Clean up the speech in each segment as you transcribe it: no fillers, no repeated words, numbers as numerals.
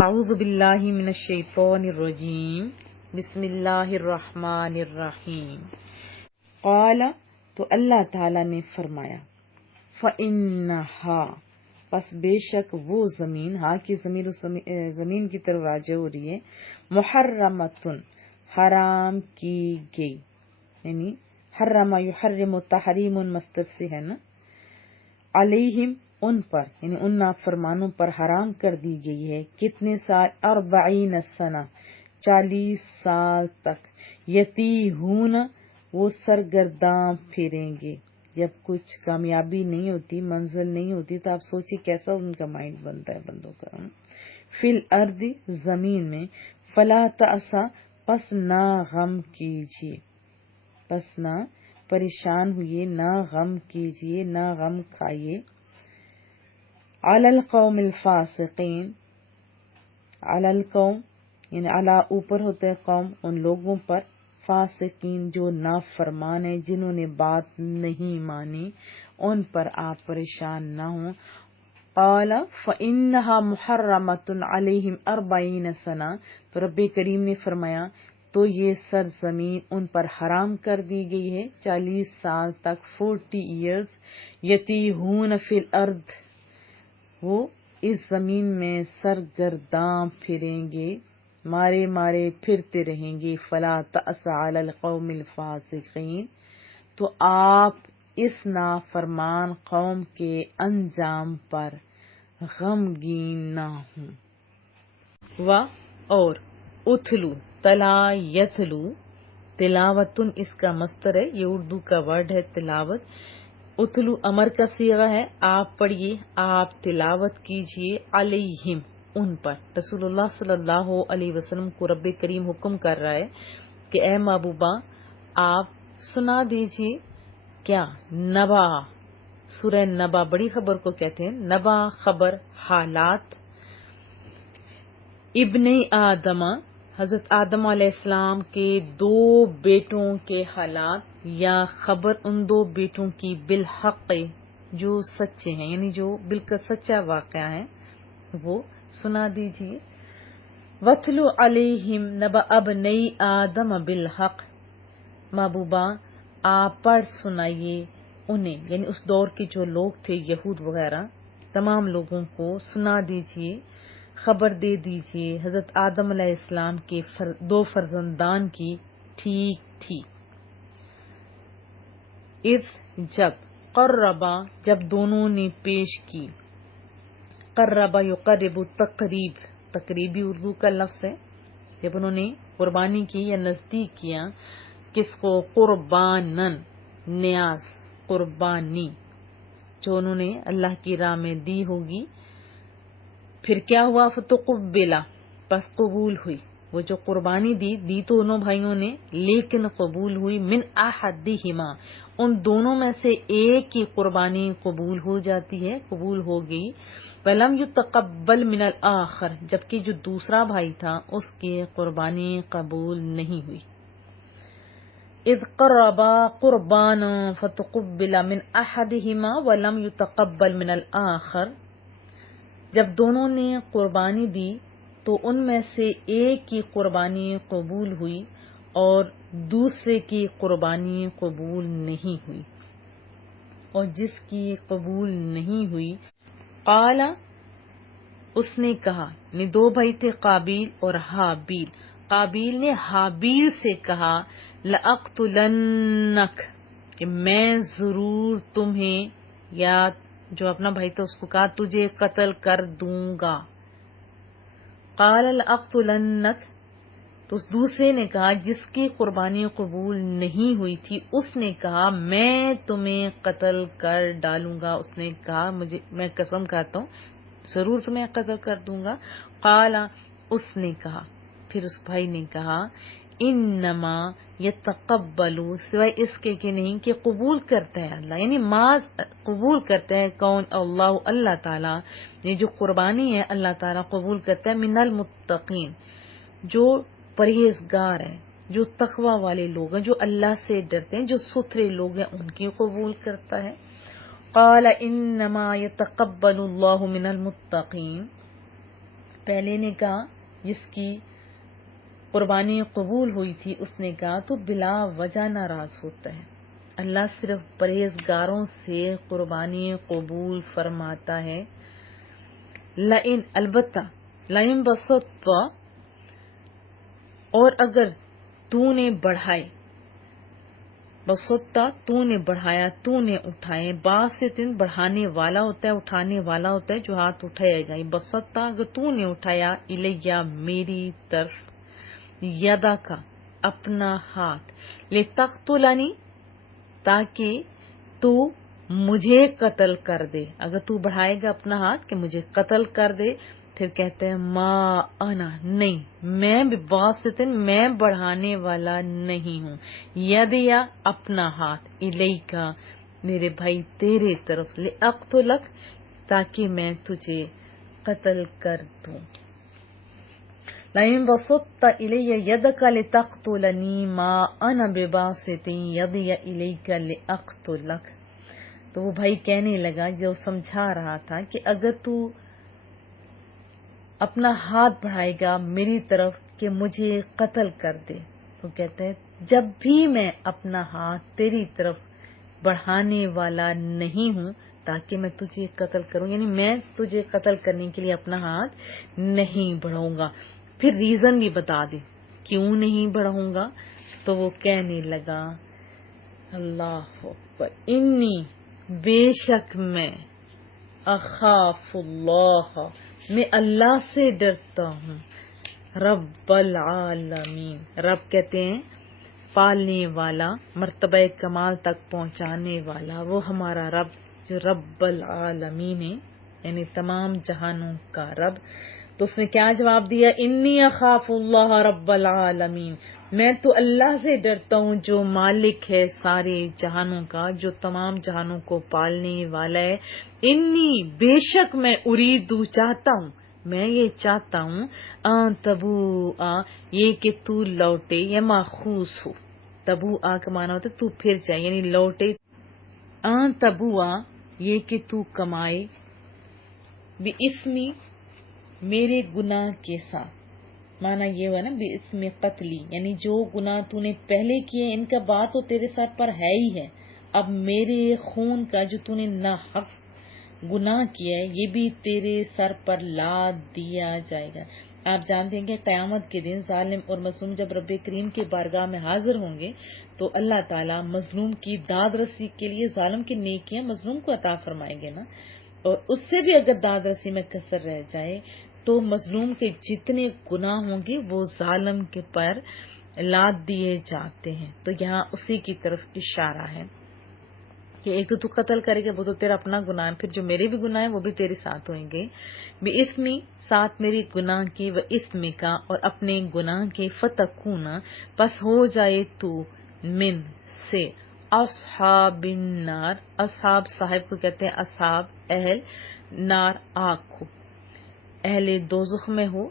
اعوذ باللہ من الشیطان الرجیم بسم اللہ الرحمن الرحیم قال تو اللہ تعالی نے فرمایا فَإِنَّهَا پس بے شک وہ زمین، ہاں کی زمین کی طرف راجع ہو رہی ہے، محرمتن حرام کی گئی، یعنی حرم یحرم تحریم مصدر سے ہے نا، علیہم ان پر یعنی ان نافرمانوں پر حرام کر دی گئی ہے، کتنے سال، 40 سنہ 40 سال تک، یتیہون وہ سرگرداں پھریں گے، جب کچھ کامیابی نہیں ہوتی، منزل نہیں ہوتی، تو آپ سوچیے کیسا ان کا مائنڈ بنتا ہے بندوں کا، فی الارض زمین میں، فلا تأسا پس نہ غم کیجیے، پس نہ پریشان ہوئیے، نہ غم کیجیے، نہ غم کھائیے، علی القوم الفاسقین، علی القوم یعنی علی اوپر ہوتے قوم، ان لوگوں پر، فاسقین جو نافرمان ہیں، جنہوں نے بات نہیں مانی، ان پر آپ پریشان نہ ہوں۔ قال فإنها محرمۃ علیہم 40 سنہ، تو رب کریم نے فرمایا تو یہ سرزمین ان پر حرام کر دی گئی ہے 40 سال تک، 40 ایئرز، یتیہون فی الارض وہ اس زمین میں سرگرداں پھریں گے، مارے مارے پھرتے رہیں گے، فلا تأس علی القوم الفاسقین، تو آپ اس نافرمان قوم کے انجام پر غمگین نہ ہوں۔ اور اتلو تلا یتلو، تلاوتن اس کا مصدر ہے، یہ اردو کا ورڈ ہے تلاوت، اتلو امر کا صیغہ ہے، آپ پڑھیے، آپ تلاوت کیجیے، علیہم ان پر، رسول اللہ صلی اللہ علیہ وسلم کو رب کریم حکم کر رہا ہے کہ اے محبوبہ آپ سنا دیجیے، کیا نبا، سورہ نبا بڑی خبر کو کہتے ہیں، نبا خبر، حالات، ابن آدم حضرت آدم علیہ السلام کے 2 بیٹوں کے حالات، یا خبر ان 2 بیٹوں کی، بالحق جو سچے ہیں، یعنی جو بالکل سچا واقعہ ہے، وہ سنا دیجیے۔ وَاتْلُ عَلَيْهِمْ نَبَأَ ابْنَيْ آدَمَ بِالْحَقِّ، محبوبہ آپ پڑھ سنائیے انہیں، یعنی اس دور کے جو لوگ تھے، یہود وغیرہ، تمام لوگوں کو سنا دیجیے، خبر دے دیجیے حضرت آدم علیہ السلام کے 2 فرزندان کی ٹھیک تھی۔ اذ جب، قربا جب دونوں نے پیش کی، قربا یقرب تقریب، تقریبی اردو کا لفظ ہے، جب انہوں نے قربانی کی یا نزدیک کیا، کس کو، قربانن نیاز، قربانی جو انہوں نے اللہ کی راہ میں دی ہوگی، پھر کیا ہوا، فتقبلا پس قبول ہوئی، وہ جو قربانی دی تو انہوں بھائیوں نے، لیکن قبول ہوئی، من احدہما ان دونوں میں سے ایک کی قربانی قبول ہو جاتی ہے، قبول ہو گئی، ولم یتقبل من الآخر جبکہ جو دوسرا بھائی تھا اس کی قربانی قبول نہیں ہوئی۔ اذ قربا قربانا فتقبل من احدہما ولم یتقبل من الآخر، جب دونوں نے قربانی دی تو ان میں سے ایک کی قربانی قبول ہوئی اور دوسرے کی قربانی قبول نہیں ہوئی، اور جس کی قبول نہیں ہوئی، قال اس نے کہا، یعنی 2 بھائی تھے، قابیل اور حابیل، قابیل نے حابیل سے کہا، لأقتلنک کہ میں ضرور تمہیں، یا جو اپنا بھائی تھا اس کو کہا تجھے قتل کر دوں گا، قال لأقتلنک تو اس دوسرے نے کہا جس کی قربانی قبول نہیں ہوئی تھی، اس نے کہا میں تمہیں قتل کر ڈالوں گا، اس نے کہا میں قسم کھاتا ہوں ضرور تمہیں قتل کر دوں گا، قال اس نے کہا، پھر اس بھائی نے کہا، انما یتقبل سوائے اس کے کہ نہیں کہ قبول کرتا ہے اللہ، یعنی ماذ قبول کرتا ہے کون، اللہ تعالیٰ، یہ جو قربانی ہے اللہ تعالیٰ قبول کرتا ہے، من المتقین جو پرہیزگار ہیں، جو تقوی والے لوگ ہیں، جو اللہ سے ڈرتے ہیں، جو ستھرے لوگ ہیں، ان کی قبول کرتا ہے۔ قال انما یتقبل اللہ من المتقین، پہلے نے کہا جس کی قربانی قبول ہوئی تھی اس نے کہا تو بلا وجہ ناراض ہوتا ہے. اللہ صرف پرہیزگاروں سے قربانی قبول فرماتا ہے. لئن البتہ لئن بسطت اور اگر تو نے بڑھائے، بسطہ تو نے بڑھایا، تو نے اٹھائے، باسطن بڑھانے والا ہوتا ہے، اٹھانے والا ہوتا ہے جو ہاتھ اٹھائے گا. بسطہ اگر تو نے اٹھایا، الیہ میری طرف، یدا کا اپنا ہاتھ، لتقتلنی تاکہ تو مجھے قتل کر دے. اگر تو بڑھائے گا اپنا ہاتھ کہ مجھے قتل کر دے، پھر کہتے ہیں ما انا نہیں، میں بباسطن میں بڑھانے والا نہیں ہوں، یدیا اپنا ہاتھ، الیکا میرے بھائی تیرے طرف، لاقتلک تاکہ میں تجھے قتل کر دوں. لئن بسطت الی یدک لتقتلنی ما انا بباسط یدی الیک لاقتلک. تو وہ بھائی کہنے لگا جو سمجھا رہا تھا کہ اگر تو اپنا ہاتھ بڑھائے گا میری طرف کہ مجھے قتل کر دے، تو کہتے ہیں جب بھی میں اپنا ہاتھ تیری طرف بڑھانے والا نہیں ہوں تاکہ میں تجھے قتل کروں، یعنی میں تجھے قتل کرنے کے لیے اپنا ہاتھ نہیں بڑھاؤں گا. پھر ریزن بھی بتا دے کیوں نہیں بڑھاؤں گا. تو وہ کہنے لگا اللہ اکبر، انی بے شک میں، اخاف اللہ میں اللہ سے ڈرتا ہوں، رب العالمین، رب کہتے ہیں پالنے والا، مرتبہ کمال تک پہنچانے والا، وہ ہمارا رب جو رب العالمین ہے، یعنی تمام جہانوں کا رب. تو اس نے کیا جواب دیا؟ انی اخاف اللہ رب العالمین، میں تو اللہ سے ڈرتا ہوں جو مالک ہے سارے جہانوں کا، جو تمام جہانوں کو پالنے والا ہے. انی بے شک میں اریدو چاہتا ہوں، میں یہ چاہتا ہوں، ان تبو یہ کہ تو لوٹے یا ماخوذ ہو. تبو کا معنی ہوتا ہے تو پھر جائے، یعنی لوٹے. ان تبو یہ کہ تو کمائے، بی اسمی میرے گناہ کے ساتھ. مانا یہ ہوا نا بی اسم قتلی، یعنی جو گناہ تو نے پہلے کیے ان کا بات تو تیرے ساتھ پر ہے ہی ہے، اب میرے خون کا جو تو نے ناحق گناہ کیا ہے یہ بھی تیرے سر پر لاد دیا جائے گا. آپ جانتے ہیں کہ قیامت کے دن ظالم اور مظلوم جب رب کریم کے بارگاہ میں حاضر ہوں گے تو اللہ تعالیٰ مظلوم کی داد رسی کے لیے ظالم کی نیکیاں مظلوم کو عطا فرمائیں گے نا، اور اس سے بھی اگر داد رسی میں کسر رہ جائے تو مظلوم کے جتنے گناہ ہوں گے وہ ظالم کے پر لاد دیے جاتے ہیں. تو یہاں اسی کی طرف اشارہ ہے کہ ایک تو قتل کرے گا وہ تو تیرا اپنا گناہ ہے، پھر جو میرے بھی گناہ ہیں وہ بھی تیرے ساتھ ہوئیں گے. بے اسمی ساتھ میرے گناہ کی، و اسمی کا اور اپنے گناہ کے، فتکون پس ہو جائے تو من سے، اصحاب النار، اصحاب صاحب کو کہتے ہیں، اصحاب اہل نار آگ کو، اہل دوزخ میں ہو.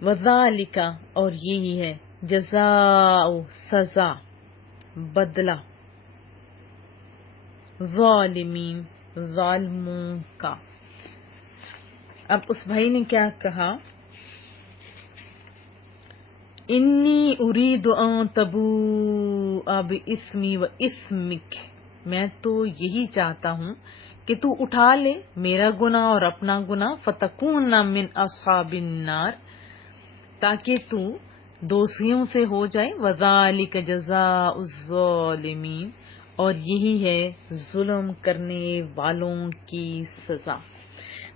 وذالک اور یہی ہے جزاء سزا، بدلہ، ظالمین ظالموں کا. اب اس بھائی نے کیا کہا؟ انی ارید ان تبوء باسمی و اسمک، میں تو یہی چاہتا ہوں کہ تو اٹھا لے میرا گناہ اور اپنا گناہ، فتکون من اصحاب النار تاکہ تو دوزخیوں سے ہو جائے. وذالک جزاء الظالمین اور یہی ہے ظلم کرنے والوں کی سزا.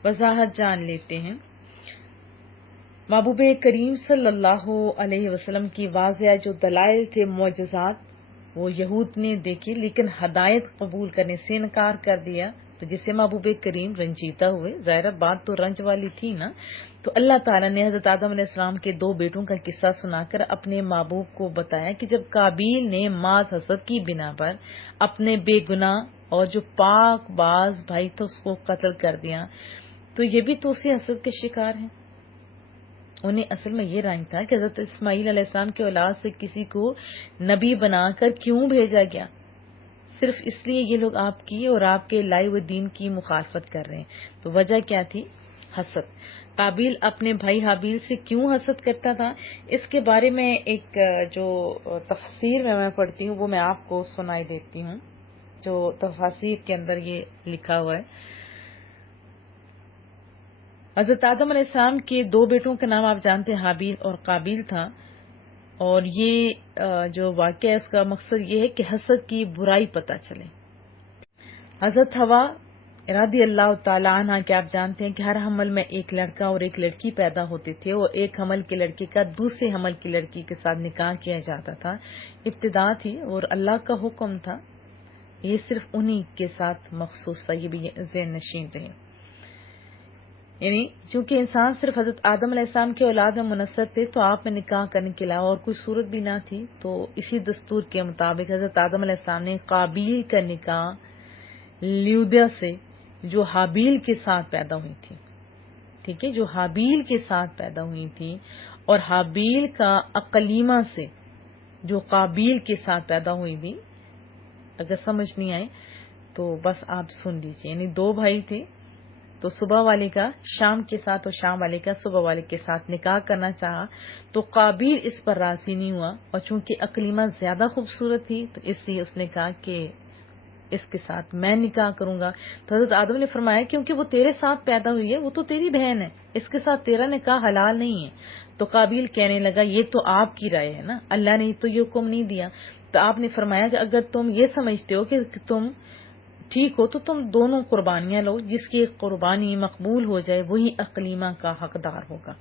وضاحت جان لیتے ہیں. محبوب کریم صلی اللہ علیہ وسلم کی واضح جو دلائل تھے، معجزات، وہ یہود نے دیکھی لیکن ہدایت قبول کرنے سے انکار کر دیا، تو جس سے محبوب کریم رنجیدہ ہوئے. ظاہر بات تو رنج والی تھی نا. تو اللہ تعالیٰ نے حضرت آدم علیہ السلام کے 2 بیٹوں کا قصہ سنا کر اپنے محبوب کو بتایا کہ جب قابیل نے ماذ حسد کی بنا پر اپنے بے گناہ اور جو پاک باز بھائی تھا اس کو قتل کر دیا، تو یہ بھی تو اسی حسد کے شکار ہیں. انہیں اصل میں یہ رائے تھا کہ حضرت اسماعیل علیہ السلام کے اولاد سے کسی کو نبی بنا کر کیوں بھیجا گیا؟ صرف اس لیے یہ لوگ آپ کی اور آپ کے لائے ہوئے دین کی مخالفت کر رہے ہیں. تو وجہ کیا تھی حسد. قابیل اپنے بھائی حابیل سے کیوں حسد کرتا تھا، اس کے بارے میں ایک جو تفسیر میں پڑھتی ہوں وہ میں آپ کو سنائی دیتی ہوں، جو تفاسیر کے اندر یہ لکھا ہوا ہے. حضرت آدم علیہ السلام کے 2 بیٹوں کا نام آپ جانتے ہیں، حابیل اور قابیل تھا. اور یہ جو واقعہ ہے اس کا مقصد یہ ہے کہ حسد کی برائی پتہ چلے. حضرت حوا رضی اللہ تعالی عنہ کہ آپ جانتے ہیں کہ ہر حمل میں ایک لڑکا اور ایک لڑکی پیدا ہوتے تھے، اور ایک حمل کے لڑکے کا دوسرے حمل کی لڑکی کے ساتھ نکاح کیا جاتا تھا. ابتدا تھی اور اللہ کا حکم تھا، یہ صرف انہی کے ساتھ مخصوص تھا. یہ بھی ذہن نشین رہے. یعنی چونکہ انسان صرف حضرت آدم علیہ السلام کے اولاد میں منحصر تھے تو آپ میں نکاح کرنے کے علاوہ اور کوئی صورت بھی نہ تھی. تو اسی دستور کے مطابق حضرت آدم علیہ السلام نے قابیل کا نکاح لیودیا سے جو حابیل کے ساتھ پیدا ہوئی تھی، ٹھیک ہے، جو حابیل کے ساتھ پیدا ہوئی تھی، اور حابیل کا اقلیمہ سے جو قابیل کے ساتھ پیدا ہوئی تھی. اگر سمجھ نہیں آئے تو بس آپ سن لیجیے. یعنی 2 بھائی تھے، تو صبح والے کا شام کے ساتھ اور شام والے کا صبح والے کے ساتھ نکاح کرنا چاہا، تو قابیل اس پر راضی نہیں ہوا، اور چونکہ اقلیمہ زیادہ خوبصورت تھی تو اس لیے اس نے کہا کہ اس کے ساتھ میں نکاح کروں گا. تو حضرت آدم نے فرمایا کیونکہ وہ تیرے ساتھ پیدا ہوئی ہے، وہ تو تیری بہن ہے، اس کے ساتھ تیرا نکاح حلال نہیں ہے. تو قابیل کہنے لگا یہ تو آپ کی رائے ہے نا، اللہ نے تو یہ حکم نہیں دیا. تو آپ نے فرمایا کہ اگر تم یہ سمجھتے ہو کہ تم ٹھیک ہو تو تم دونوں قربانیاں لو، جس کی ایک قربانی مقبول ہو جائے وہی اقلیمہ کا حقدار ہوگا.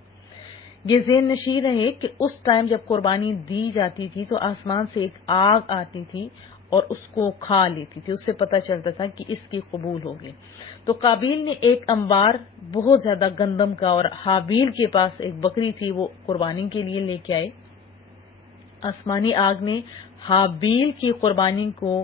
یہ ذہن نشین رہے کہ اس ٹائم جب قربانی دی جاتی تھی تو آسمان سے ایک آگ آتی تھی اور اس کو کھا لیتی تھی، اس سے پتہ چلتا تھا کہ اس کی قبول ہوگی. تو قابیل نے ایک انبار بہت زیادہ گندم کا، اور حابیل کے پاس ایک بکری تھی، وہ قربانی کے لیے لے کے آئے. آسمانی آگ نے حابیل کی قربانی کو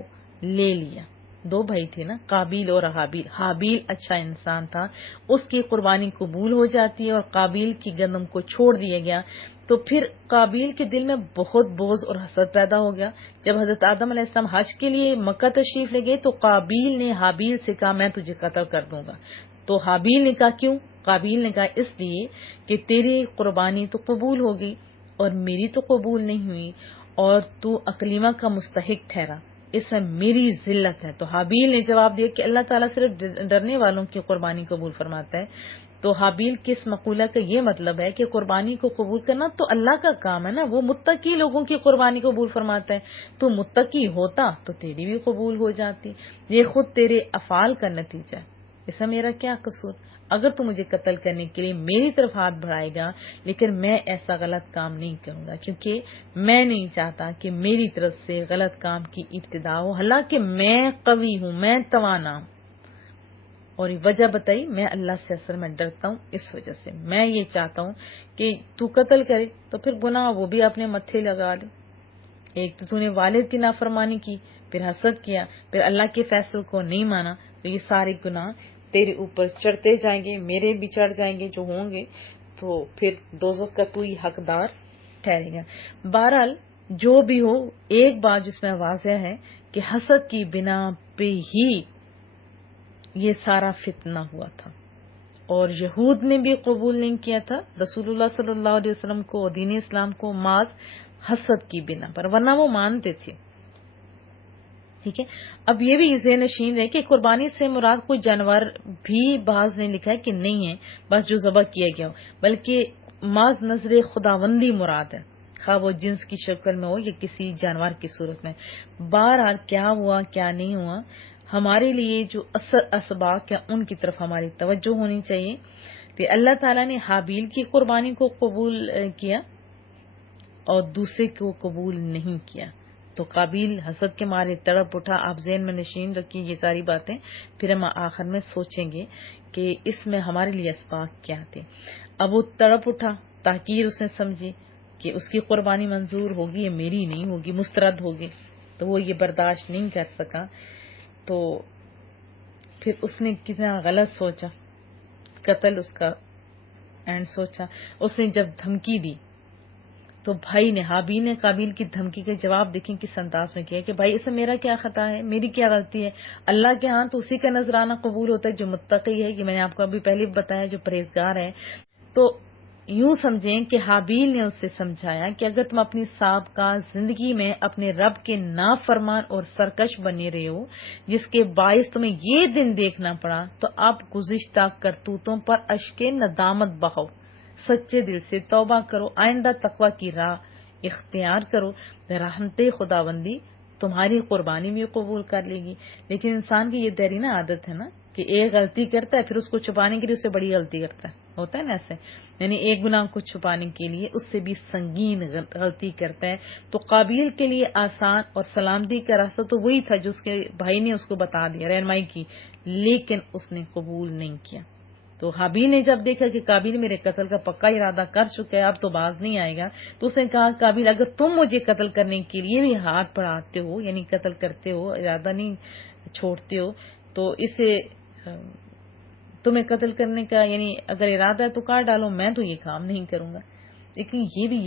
لے لیا. 2 بھائی تھے نا، قابیل اور حابیل. حابیل اچھا انسان تھا، اس کی قربانی قبول ہو جاتی ہے، اور قابیل کی گندم کو چھوڑ دیا گیا. تو پھر قابیل کے دل میں بہت بغض اور حسد پیدا ہو گیا. جب حضرت آدم علیہ السلام حج کے لیے مکہ تشریف لے گئے تو قابیل نے حابیل سے کہا میں تجھے قتل کر دوں گا. تو حابیل نے کہا کیوں؟ قابیل نے کہا اس لیے کہ تیری قربانی تو قبول ہو گئی اور میری تو قبول نہیں ہوئی، اور تو اقلیمہ کا مستحق ٹھہرا، اس میں میری ذلت ہے. تو حابیل نے جواب دیا کہ اللہ تعالیٰ صرف ڈرنے والوں کی قربانی قبول فرماتا ہے. تو حابیل کے اس مقولہ کا یہ مطلب ہے کہ قربانی کو قبول کرنا تو اللہ کا کام ہے نا، وہ متقی لوگوں کی قربانی قبول فرماتا ہے. تو متقی ہوتا تو تیری بھی قبول ہو جاتی. یہ خود تیرے افعال کا نتیجہ ہے، اس میں میرا کیا قصور؟ اگر تو مجھے قتل کرنے کے لیے میری طرف ہاتھ بڑھائے گا، لیکن میں ایسا غلط کام نہیں کروں گا، کیونکہ میں نہیں چاہتا کہ میری طرف سے غلط کام کی ابتدا ہو. حالانکہ میں قوی ہوں، میں توانا ہوں، اور یہ وجہ بتائی میں اللہ سے اصل میں ڈرتا ہوں. اس وجہ سے میں یہ چاہتا ہوں کہ تو قتل کرے تو پھر گناہ وہ بھی اپنے متھے لگا لے. ایک تو نے والد کی نافرمانی کی، پھر حسد کیا، پھر اللہ کے فیصلے کو نہیں مانا، تو یہ سارے گناہ تیرے اوپر چڑھتے جائیں گے، میرے بھی چڑھ جائیں گے جو ہوں گے، تو پھر دوزخ کا تو ہی حقدار ٹھہرے گا. بہرحال جو بھی ہو، ایک بات جس میں واضح ہے کہ حسد کی بنا پہ ہی یہ سارا فتنہ ہوا تھا، اور یہود نے بھی قبول نہیں کیا تھا رسول اللہ صلی اللہ علیہ وسلم کو اور دین اسلام کو محض حسد کی بنا پر، ورنہ وہ مانتے تھے. ٹھیک ہے. اب یہ بھی ذہن نشین ہے کہ قربانی سے مراد کوئی جانور بھی بعض نے لکھا ہے کہ نہیں ہے بس جو ذبح کیا گیا ہو، بلکہ محض نظر خداوندی مراد ہے، خواہ وہ جنس کی شکل میں ہو یا کسی جانور کی صورت میں. بہرحال کیا ہوا کیا نہیں ہوا، ہمارے لیے جو اثر اسباق ہے ان کی طرف ہماری توجہ ہونی چاہیے. کہ اللہ تعالیٰ نے حابیل کی قربانی کو قبول کیا اور دوسرے کو قبول نہیں کیا. تو قابیل حسد کے مارے تڑپ اٹھا. آپ ذہن میں نشین رکھیے یہ ساری باتیں، پھر ہم آخر میں سوچیں گے کہ اس میں ہمارے لیے اسباق کیا تھے. اب وہ تڑپ اٹھا، تحقیر اس نے سمجھی کہ اس کی قربانی منظور ہوگی یا میری نہیں ہوگی، مسترد ہوگی. تو وہ یہ برداشت نہیں کر سکا. تو پھر اس نے کتنا غلط سوچا، قتل اس کا اینڈ سوچا. اس نے جب دھمکی دی تو بھائی نے حابیل نے قابیل کی دھمکی کا جواب دیکھیں کس انداز میں کیا کہ بھائی اس میں میرا کیا خطا ہے، میری کیا غلطی ہے، اللہ کے ہاں تو اسی کا نذرانہ قبول ہوتا ہے جو متقی ہے، یہ میں نے آپ کو ابھی پہلے بتایا، جو پرہیزگار ہے۔ تو یوں سمجھیں کہ حابیل نے اس سے سمجھایا کہ اگر تم اپنی سابقہ زندگی میں اپنے رب کے نافرمان اور سرکش بنے رہے ہو جس کے باعث تمہیں یہ دن دیکھنا پڑا، تو اب گزشتہ کرتوتوں پر اشک ندامت بہو، سچے دل سے توبہ کرو، آئندہ تقوی کی راہ اختیار کرو، رحمت خداوندی تمہاری قربانی بھی قبول کر لے گی۔ لیکن انسان کی یہ دیرینہ عادت ہے نا کہ ایک غلطی کرتا ہے پھر اس کو چھپانے کے لیے اس سے بڑی غلطی کرتا ہے، ہوتا ہے نا ایسے، یعنی ایک گناہ کو چھپانے کے لیے اس سے بھی سنگین غلطی کرتا ہے۔ تو قابیل کے لیے آسان اور سلامتی کا راستہ تو وہی تھا جو اس کے بھائی نے اس کو بتا دیا، رہنمائی کی، لیکن اس نے قبول نہیں کیا۔ تو حابیل نے جب دیکھا کہ قابیل میرے قتل کا پکا ارادہ کر چکا ہے، اب تو باز نہیں آئے گا، تو اس نے کہا قابیل اگر تم مجھے قتل کرنے کے لیے بھی ہاتھ بڑھاتے ہو، یعنی قتل کرتے ہو، ارادہ نہیں چھوڑتے ہو، تو اسے تمہیں قتل کرنے کا یعنی اگر ارادہ ہے تو کاٹ ڈالو، میں تو یہ کام نہیں کروں گا۔ لیکن یہ بھی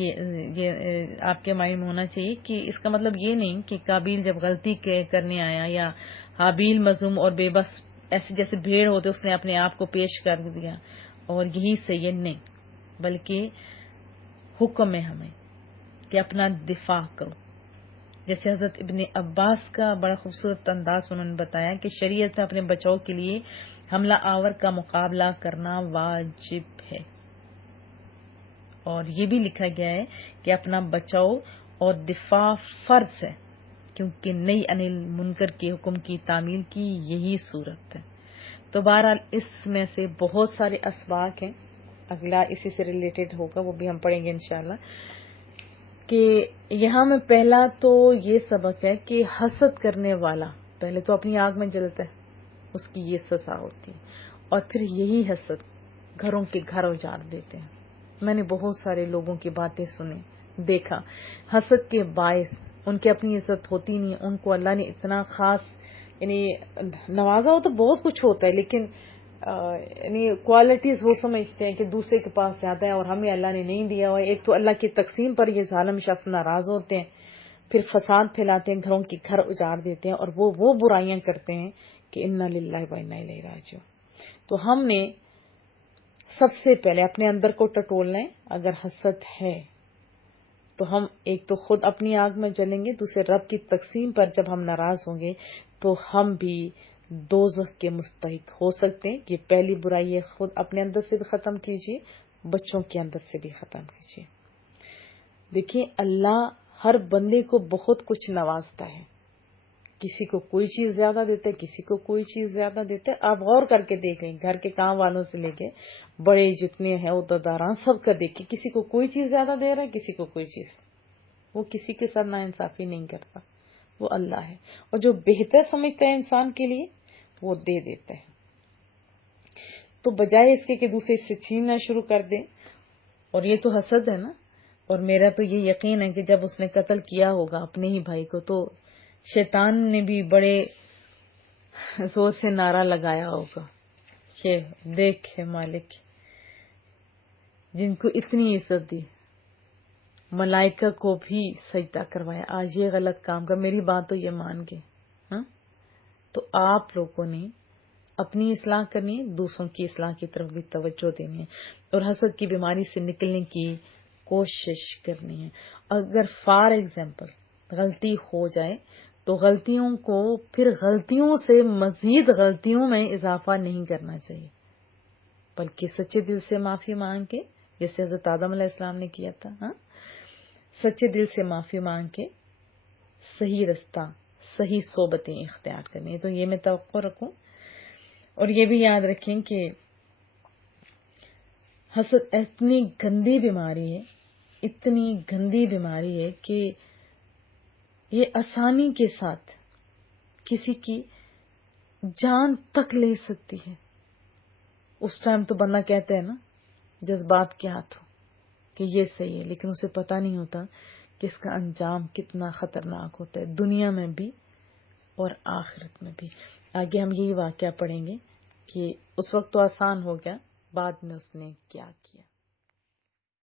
یہ آپ کے مائنڈ میں ہونا چاہیے کہ اس کا مطلب یہ نہیں کہ قابیل جب غلطی کرنے آیا یا حابیل مظلوم اور بے بس ایسے جیسے بھیڑ ہوتے اس نے اپنے آپ کو پیش کر دیا اور یہی صحیح ہے، نہیں، بلکہ حکم ہے ہمیں کہ اپنا دفاع کرو۔ جیسے حضرت ابن عباس کا بڑا خوبصورت انداز انہوں نے بتایا کہ شریعت میں اپنے بچاؤ کے لیے حملہ آور کا مقابلہ کرنا واجب ہے، اور یہ بھی لکھا گیا ہے کہ اپنا بچاؤ اور دفاع فرض ہے، کیونکہ نئی انل منکر کے حکم کی تعمیل کی یہی صورت ہے۔ تو بہرحال اس میں سے بہت سارے اسباق ہیں، اگلا اسی سے ریلیٹڈ ہوگا، وہ بھی ہم پڑھیں گے انشاءاللہ۔ کہ یہاں میں پہلا تو یہ سبق ہے کہ حسد کرنے والا پہلے تو اپنی آگ میں جلتا ہے، اس کی یہ سزا ہوتی ہے، اور پھر یہی حسد گھروں کے گھر اجاڑ دیتے ہیں۔ میں نے بہت سارے لوگوں کی باتیں سنی، دیکھا، حسد کے باعث ان کی اپنی عزت ہوتی نہیں، ان کو اللہ نے اتنا خاص یعنی نوازا ہو تو بہت کچھ ہوتا ہے، لیکن یعنی کوالٹیز وہ سمجھتے ہیں کہ دوسرے کے پاس زیادہ ہے اور ہمیں اللہ نے نہیں دیا ہوا۔ ایک تو اللہ کی تقسیم پر یہ ظالم شخص ناراض ہوتے ہیں، پھر فساد پھیلاتے ہیں، گھروں کے گھر اجاڑ دیتے ہیں، اور وہ برائیاں کرتے ہیں کہ انا للہ و انا الیہ راجعون۔ تو ہم نے سب سے پہلے اپنے اندر کو ٹٹولنا ہے۔ اگر حسد ہے تو ہم ایک تو خود اپنی آگ میں جلیں گے، دوسرے رب کی تقسیم پر جب ہم ناراض ہوں گے تو ہم بھی دوزخ کے مستحق ہو سکتے ہیں۔ یہ پہلی برائی ہے، خود اپنے اندر سے بھی ختم کیجیے، بچوں کے اندر سے بھی ختم کیجیے۔ دیکھیے اللہ ہر بندے کو بہت کچھ نوازتا ہے، کسی کو کوئی چیز زیادہ دیتا ہے، کسی کو کوئی چیز زیادہ دیتا ہے۔ آپ غور کر کے دیکھ لیں، گھر کے کام والوں سے لے کے بڑے جتنے ہیں عہدیداران سب کا دیکھیں، کسی کو کوئی چیز زیادہ دے رہا ہے، کسی کو کوئی چیز۔ وہ کسی کے ساتھ ناانصافی نہیں کرتا، وہ اللہ ہے، اور جو بہتر سمجھتا ہے انسان کے لیے وہ دے دیتا ہے۔ تو بجائے اس کے کہ دوسرے سے چھیننا شروع کر دیں، اور یہ تو حسد ہے نا، اور میرا تو یہ یقین ہے کہ جب اس نے قتل کیا ہوگا اپنے ہی بھائی کو تو شیطان نے بھی بڑے زور سے نعرہ لگایا ہوگا کہ دیکھ مالک جن کو اتنی عزت دی، ملائکہ کو بھی سجدہ کروایا، آج یہ غلط کام کا، میری بات تو یہ مان گے۔ ہاں تو آپ لوگوں نے اپنی اصلاح کرنی ہے، دوسروں کی اصلاح کی طرف بھی توجہ دینی ہے، اور حسد کی بیماری سے نکلنے کی کوشش کرنی ہے۔ اگر فار ایگزامپل غلطی ہو جائے تو غلطیوں کو پھر غلطیوں سے مزید غلطیوں میں اضافہ نہیں کرنا چاہیے، بلکہ سچے دل سے معافی مانگ کے، جیسے حضرت آدم علیہ السلام نے کیا تھا، ہاں سچے دل سے معافی مانگ کے صحیح رستہ، صحیح صحبتیں اختیار کرنی ہے۔ تو یہ میں توقع رکھوں، اور یہ بھی یاد رکھیں کہ حسد اتنی گندی بیماری ہے، اتنی گندی بیماری ہے کہ یہ آسانی کے ساتھ کسی کی جان تک لے سکتی ہے۔ اس ٹائم تو بندہ کہتا ہے نا جذبات کے ہاتھوں کہ یہ صحیح ہے، لیکن اسے پتہ نہیں ہوتا کہ اس کا انجام کتنا خطرناک ہوتا ہے، دنیا میں بھی اور آخرت میں بھی۔ آگے ہم یہی واقعہ پڑھیں گے کہ اس وقت تو آسان ہو گیا، بعد میں اس نے کیا کیا۔